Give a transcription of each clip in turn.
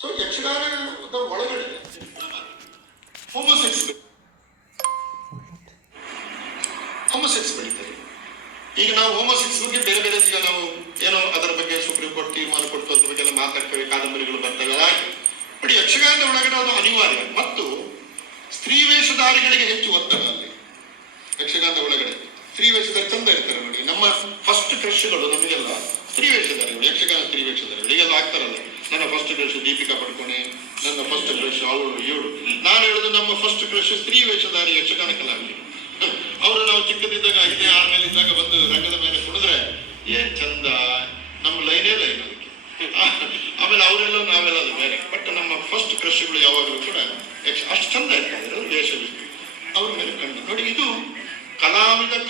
So ಯಕ್ಷಗಾನದ ಒಳಗಡೆ ಹೋಮೋಸೆಕ್ಸ್ ಬೆಳೀತಾರೆ. ಈಗ ನಾವು ಹೋಮೋಸೆಕ್ಸ್ ಬಗ್ಗೆ ಬೇರೆ ಬೇರೆ ಈಗ ನಾವು ಏನೋ ಅದರ ಬಗ್ಗೆ ಸುಪ್ರೀಂ ಕೋರ್ಟ್ ತೀರ್ಮಾನ ಕೊಡ್ತು, ಅದ್ರ ಬಗ್ಗೆ ಎಲ್ಲ ಮಾತಾಡ್ತೇವೆ, ಕಾದಂಬರಿಗಳು ಬರ್ತವೆ. ಬಟ್ ಯಕ್ಷಗಾನದ ಒಳಗಡೆ ಅದು ಅನಿವಾರ್ಯ. ಮತ್ತು ಸ್ತ್ರೀ ವೇಷಧಾರಿಗಳಿಗೆ ಹೆಚ್ಚು ಒತ್ತಡ ಅಲ್ಲಿ ಯಕ್ಷಗಾನದ ಒಳಗಡೆ. ಸ್ತ್ರೀ ವೇಷಧಾರಿ ಚಂದ ಇರ್ತಾರೆ ನೋಡಿ. ನಮ್ಮ ಫಸ್ಟ್ ಕ್ರಶ್ಗಳು ನಮಗೆಲ್ಲ ಸ್ತ್ರೀ ವೇಷಧಾರಿಗಳು, ಯಕ್ಷಗಾನ ಸ್ತ್ರೀ ವೇಷಧಾರಿಗಳು ಈಗೆಲ್ಲ ಆಗ್ತಾರಲ್ಲ. ನನ್ನ ಫಸ್ಟ್ ಕ್ರಶ್ ದೀಪಿಕಾ ಪಡ್ಕೊಣೆ, ನನ್ನ ಫಸ್ಟ್ ಕ್ರಶ್ ಅವಳು ಇವಳು. ನಾನು ಹೇಳುದು ನಮ್ಮ ಫಸ್ಟ್ ಕ್ರಶ್ ಸ್ತ್ರೀ ವೇಷಧಾರಿ ಯಕ್ಷಗಾನ ಕಲಾವಿದರು. ಅವರು ನಾವು ಚಿಕ್ಕದಿದ್ದಾಗ 5ನೇ 6ನೇ ಇದ್ದಾಗ ಬಂದು ರಂಗದ ಮೇಲೆ ಕುಡಿದ್ರೆ ಏನ್ ಚಂದ, ನಮ್ಮ ಲೈನೇ ಲೈನ್ ಅದಕ್ಕೆ. ಆಮೇಲೆ ಅವರೆಲ್ಲ ನಾವೆಲ್ಲ ಅದು ಬೇರೆ. ಬಟ್ ನಮ್ಮ ಫಸ್ಟ್ ಕ್ರಶ್ಗಳು ಯಾವಾಗಲೂ ಕೂಡ ಅಷ್ಟು ಚಂದ ಇರ್ತಾರೆ ವೇಷ ಅವ್ರ ಮೇಲೆ ಕಣ್ಣು ನೋಡಿ. ಇದು ಕಲಾವಿದರ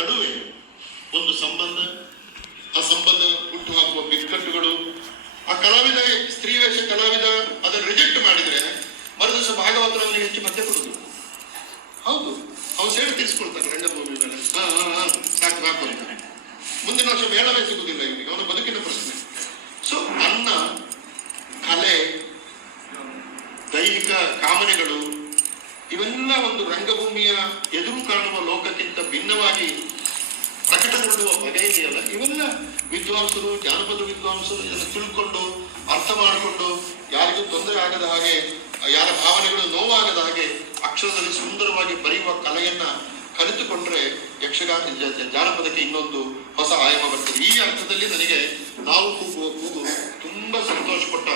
ನಡುವೆ ಒಂದು ಸಂಬಂಧ, ಆ ಸಂಬಂಧ ಹುಟ್ಟು ಹಾಕುವ ಬಿಕ್ಕಟ್ಟುಗಳು. ಆ ಕಲಾವಿದ ಸ್ತ್ರೀ ವೇಷ ಕಲಾವಿದ ಅದನ್ನು ರಿಜೆಕ್ಟ್ ಮಾಡಿದ್ರೆ ಮರುದಿವಸ ಭಾಗವತರ ಅವನಿಗೆ ಹೆಚ್ಚು ಮಧ್ಯೆ ಕೊಡುದು. ಹೌದು, ಅವನು ಸೇಡು ತೀರಿಸ್ಕೊಳ್ತಾನೆ ರಂಗಭೂಮಿ ಮೇಲೆ. ಸಾಕು ಸಾಕು ಅಂತ. ಮುಂದಿನ ವರ್ಷ ಮೇಳವೇ ಸಿಗುದಿಲ್ಲ ಇವನಿಗೆ, ಅವನ ಬದುಕಿನ ಪ್ರಶ್ನೆ. ಸೊ ಅನ್ನ, ಕಲೆ, ದೈಹಿಕ ಕಾಮನೆಗಳು ಇವೆಲ್ಲ ಒಂದು ರಂಗಭೂಮಿಯ ಎದುರು ಕಾಣುವ ಲೋಕಕ್ಕಿಂತ ಭಿನ್ನವಾಗಿ ಪ್ರಕಟಗೊಳ್ಳುವ ಬಗೆ ಇದೆಯಲ್ಲ. ಇವೆಲ್ಲ ವಿದ್ವಾಂಸರು, ಜಾನಪದ ವಿದ್ವಾಂಸರು ಇದನ್ನು ತಿಳ್ಕೊಂಡು ಅರ್ಥ ಮಾಡಿಕೊಂಡು ಯಾರಿಗೂ ತೊಂದರೆ ಆಗದ ಹಾಗೆ, ಯಾರ ಭಾವನೆಗಳು ನೋವಾಗದ ಹಾಗೆ ಅಕ್ಷರದಲ್ಲಿ ಸುಂದರವಾಗಿ ಬರೆಯುವ ಕಲೆಯನ್ನ ಕಲಿತುಕೊಂಡ್ರೆ ಯಕ್ಷಗಾನ ಜಾನಪದಕ್ಕೆ ಇನ್ನೊಂದು ಹೊಸ ಆಯಾಮ ಬರ್ತದೆ. ಈ ಅರ್ಥದಲ್ಲಿ ನನಗೆ ನಾವು ಕೂಗುವ ಕೂಗು ತುಂಬಾ ಸಂತೋಷ ಕೊಟ್ಟ